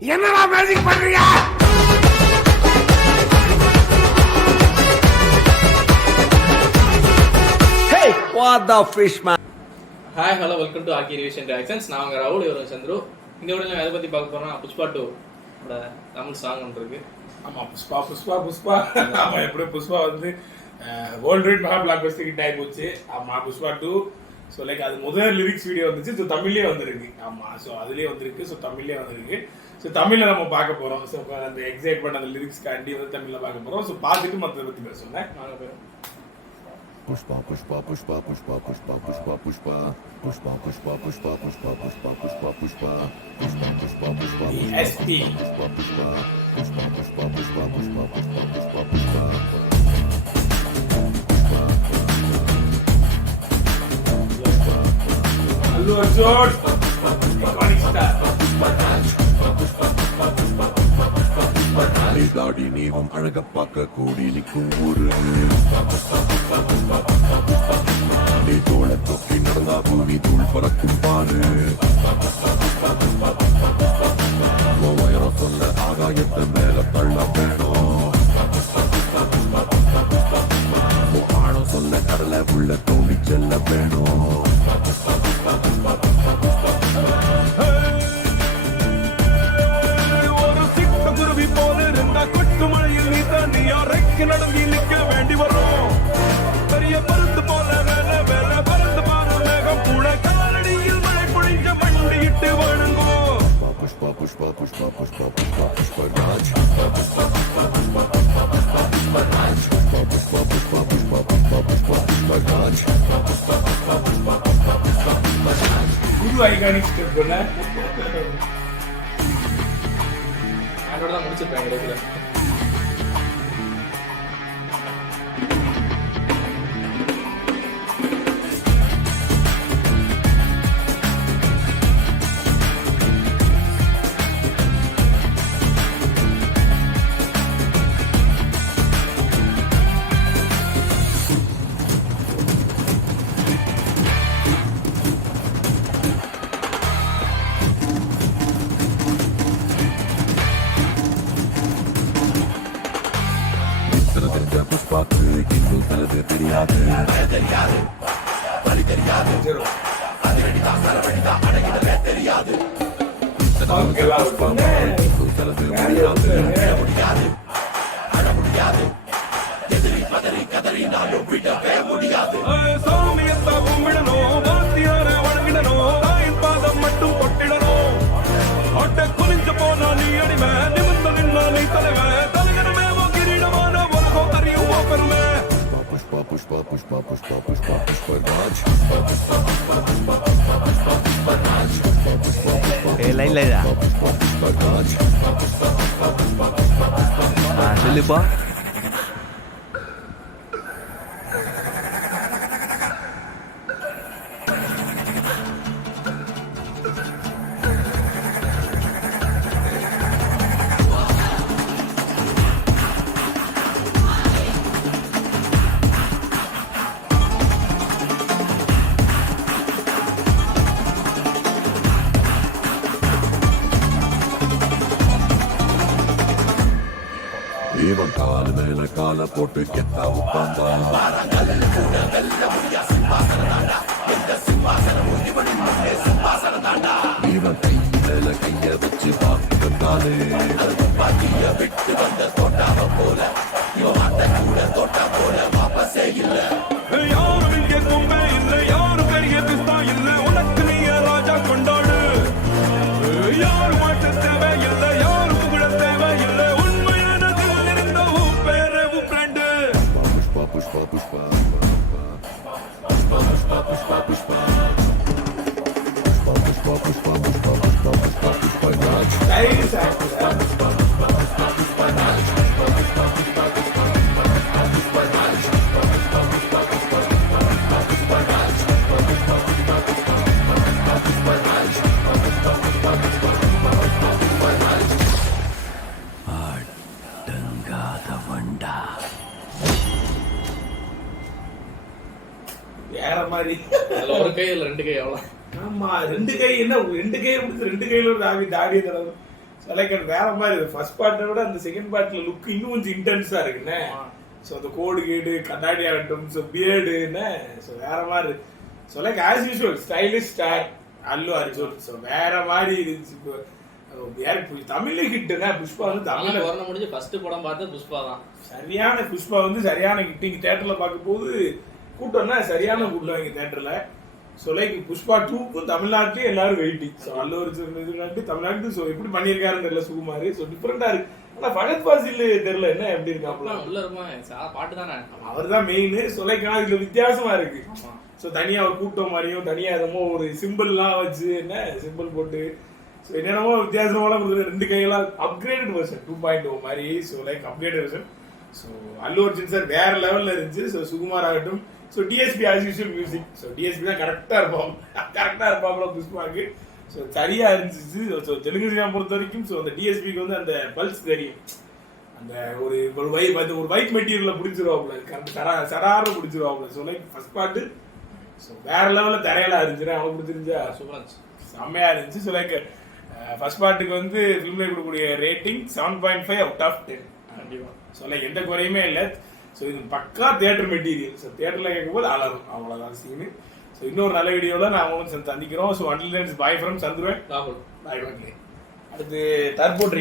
என்னடா மேஜிக் பண்றீங்க? Hey, what the fish man? Hi, hello, welcome to Aki Revision Reactions. நான் உங்க ராகுல், இவரு சந்துரு. இந்த வீடியோல எதை பத்தி பார்க்க போறோம்னா புஷ்பா 2 ஓட தமிழ் சாங் ஒன்று இருக்கு. ஆமா, புஷ்பா ஆமா, எப்படி புஷ்பா வந்து வேர்ல்ட் ரைட் மகா பிளாக் பஸ்டர் ஹிட் ஆகி போச்சு. ஆமா, புஷ்பா 2 ஸோ லைக் அது முதல் லிரிக்ஸ் வீடியோ வந்துச்சு. ஸோ தமிழ்லேயே வந்திருக்கு. ஆமா, ஸோ அதுலேயே வந்திருக்கு. ஸோ தமிழ்லேயே வந்திருக்கு. ஸோ தமிழில் நம்ம பார்க்க போகிறோம். ஸோ அந்த எக்ஸைட்மெண்ட் அந்த லிரிக்ஸ் காண்டி வந்து தமிழில் பார்க்க போகிறோம். ஸோ பார்த்துட்டு மற்றதை பற்றி பேசுவோங்க. நாங்கள் போயிடும். Pushpa, pushpa, pushpa, pushpa, pushpa, pushpa, pushpa, pushpa, pushpa, pushpa, pushpa, pushpa, pushpa, pushpa, pushpa, pushpa, pushpa, ESP. pushpa, pushpa, pushpa, pushpa, pushpa, pushpa, pushpa, pushpa, pushpa. Allu Arjun. Iconic star. தாடி நீவும் அழக பார்க்க கூடி நிற்கும் ஊரு நீ தோள தொக்கி நடந்தா பூமி தூள் பறக்கும் பாரு உயரம் சொல்ல ஆகாயத்தை மேல தள்ள வேணும் ஆழம் சொல்ல கடலை உள்ள தோண்டி செல்ல வேணும் நடங்கி நிற்க வேண்டி வரும் பெரிய பருத்து போல வேலை வேலை பறந்து பாரு மேகம் கூட காலடியில் மழை பொழிஞ்ச மண்டியிட்டு வணங்கும் புஷ்பா புஷ்பா புஷ்பா புஷ்பா புஷ்பா புஷ்பா ராஜ் புஷ்பா புஷ்பா புஷ்பா புஷ்பா புஷ்பா புஷ்பா ராஜ் குரு ஐகானிக் ஸ்டெப் பண்ண ஆண்டோட தான் முடிச்சிருப்பேன் கிடைக்கல. புஷ்பாக்கு இன்னும் தனது தெரியாது வழி தெரியாது தெரியாது தனது முடியாது அட முடியாது எதிரி பதறி கதறினாலும் விடவே முடியாது சாமியத்தாவும் விடணும் வாத்தியார வணங்கிடணும் தாயின் பாதம் மட்டும் கொட்டிடணும் ஒட்ட குனிஞ்சு போனா நீ அடிமை நிமிர்ந்து நின்னா நீ தலைவன் தலைகரமே கிரீடமான உலகம் அறியும் பெருமை புஷ்பா புஷ்பா புஷ்பா புஷ்பா புஷ்பா புஷ்பா ராஜ் லைன்ல சொல்லுப்பா. இவன் கால் மேல கால போட்டு கெட்டா உட்காந்தா இவன் கை மேல கைய வச்சு பார்த்தாலே விட்டு வந்த தோட்டாவ போல கூட தோட்டா போல வாபஸே இல்ல யாரும் இங்கே தும்பே இல்லை யாரும் பெரிய பிஸ்தா இல்லை உனக்கு நீய ராஜா கொண்டாடு யாரு மாற்ற தேவை இல்லை யாரு புகழ தேவை இல்லை உண்மையானது இருந்த உன் பேரு உன் friend Pushpa Pushpa Pushpa Pushpa Pushpa Pushpa Pushpa Pushpa Pushpa Pushpa Pushpa Pushpa Pushpa Raj diaries actor வேற மாதிரி. அதுல ஒரு கை இல்ல ரெண்டு கை அவ்வளவு. ஆமா, ரெண்டு கை என்ன, ரெண்டு கையை முடிச்சு ரெண்டு கையில ஒரு தாடி தடவை. ஸோ லைக் அது வேற மாதிரி ஃபர்ஸ்ட் பார்ட்டை விட அந்த செகண்ட் பார்ட்ல லுக் இன்னும் கொஞ்சம் இன்டென்ஸா இருக்குண்ணே. ஸோ அந்த கோடு கீடு கண்ணாடி ஆகட்டும், ஸோ பியர்டுன்னு ஸோ வேற மாதிரி. So like as usual stylish star Allu Arjun. So வேற மாதிரி இருந்துச்சு. இப்போ தமிழ்ல ஹிட்டுனா புஷ்பா வந்து தமிழ்ல கொரோனா முடிஞ்சு ஃபர்ஸ்ட் படம் பார்த்து புஷ்பா தான். சரியான புஷ்பா வந்து சரியான ஹிட். இங்க தியேட்டர்ல பார்க்கும் போது கூட்டம்னா சரியான கூட்டம் இங்க தியேட்டர்ல. ஸோ லைக் புஷ்பா 2க்கும் தமிழ்நாட்டிலேயே எல்லாரும் வெயிட்டிங். ஸோ அல்லு அர்ஜுன் இதுக்காண்டி தமிழ்நாட்டு ஸோ எப்படி பண்ணியிருக்காருன்னு தெரியல சுகுமார். ஸோ டிஃப்ரெண்டா இருக்கு. ஆனா ஃபகத் ஃபாசில் தெரியல என்ன எப்படி இருக்காப்ல. உள்ள இருமா பாட்டு தானே, அவர் தான் மெயின். ஸோ லைக் ஆனா இதுல வித்தியாசமா இருக்கு. ஸோ தனியா ஒரு கூட்டம் மாதிரியும் தனியா என்னமோ ஒரு சிம்பிள்லாம் வச்சு என்ன சிம்பிள் போட்டு ஸோ என்னென்னமோ வித்தியாசமெல்லாம் கொடுக்குறது. 2 கையெல்லாம் அப்கிரேடட் வெர்ஷன் 2.0 மாதிரி. So like upgraded version. So Allu Arjun sir வேற லெவல்ல இருந்துச்சு. ஸோ சுகுமார் ஆகட்டும். So DSP as usual music. So DSP தான் கரெக்டா இருப்பாப்ல புஷ்பாக்கு. ஸோ சரியா இருந்துச்சு. ஸோ தெலுங்கு சினிமா பொறுத்த வரைக்கும் ஸோ அந்த டிஎஸ்பிக்கு வந்து அந்த பல்ஸ் தெரியும். அந்த ஒரு வைட் மெட்டீரியல்ல பிடிச்சிருவாப்ல, கரெக்ட் சடாரம் பிடிச்சிருவாப்ல. So like first part so வேற லெவல்ல தரையில இருந்துச்சு. அவனுக்கு பிடிச்சிருந்துச்சா? சூப்பரா இருந்துச்சு, செம்மையா இருந்துச்சு. ஸோ லைக் ஃபர்ஸ்ட் பார்ட்டுக்கு வந்து ஃபிலிம்ல கொடுக்கக்கூடிய ரேட்டிங் 7.5 அவுட் ஆஃப் 10. கண்டிப்பா. ஸோ லைக் எந்த குறையுமே இல்லை. ஸோ இது பக்கா தியேட்டர் மெட்டீரியல். ஸோ தியேட்டர்ல கேட்கும்போது அலரும், அவ்வளோதான் சீனு. ஸோ இன்னொரு நல்ல வீடியோவில் நான் உங்களுக்கு சந்திக்கிறோம். ஸோ அண்டில் பாய் ஃப்ரம் சந்துருவேன். ராகுல் பாய். அடுத்து தற்போது